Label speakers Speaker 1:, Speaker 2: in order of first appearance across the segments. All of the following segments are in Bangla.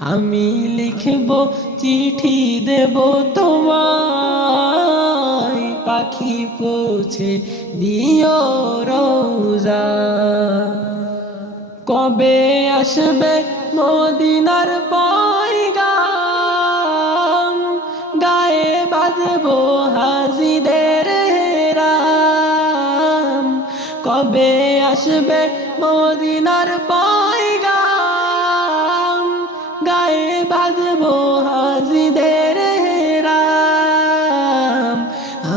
Speaker 1: আমি লিখব চিঠি দেব তোমায়। পাখি পৌঁছে দিও রোজা। কবে আসবে মদিনার পয়গাম? গায়ে বাঁধব হাজিদের রাম কবে আসবে মদিনার পয়গাম?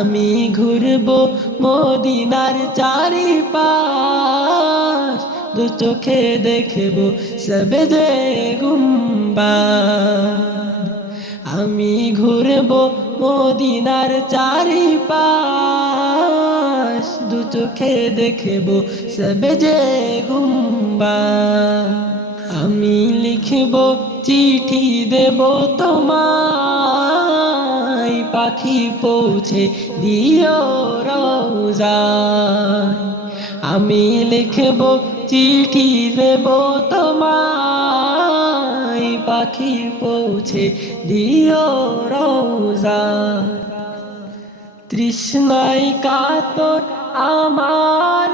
Speaker 1: আমি ঘুরব মদিনার চারিপাশ। দু চোখে দেখব সবে যে আমি ঘুরব মদিনার চারিপাশ। দু চোখে দেখব সবে যে আমি লিখব চিঠি দেব তোমায় পাখি পৌঁছে দিও রোজায় আমি লিখব, চিঠি দেব তোমায়। পাখি পৌঁছে দিও রোজায় তৃষ্ণাই কাতর আমার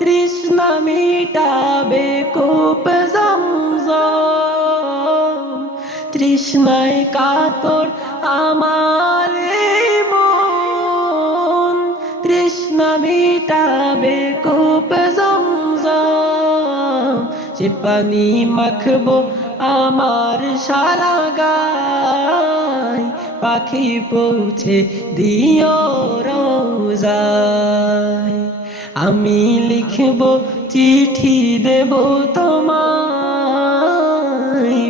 Speaker 1: তৃষ্ণা মিটাবে কূপ জমজম। তৃষ্ণাই কাতর আমার মন। তৃষ্ণা মিটাবে কূপ জমজম। সে পানি মাখবো আমার সারা গায়। পাখি পৌঁছে দিও রোজায়। আমি লিখব চিঠি দেব তোমায়।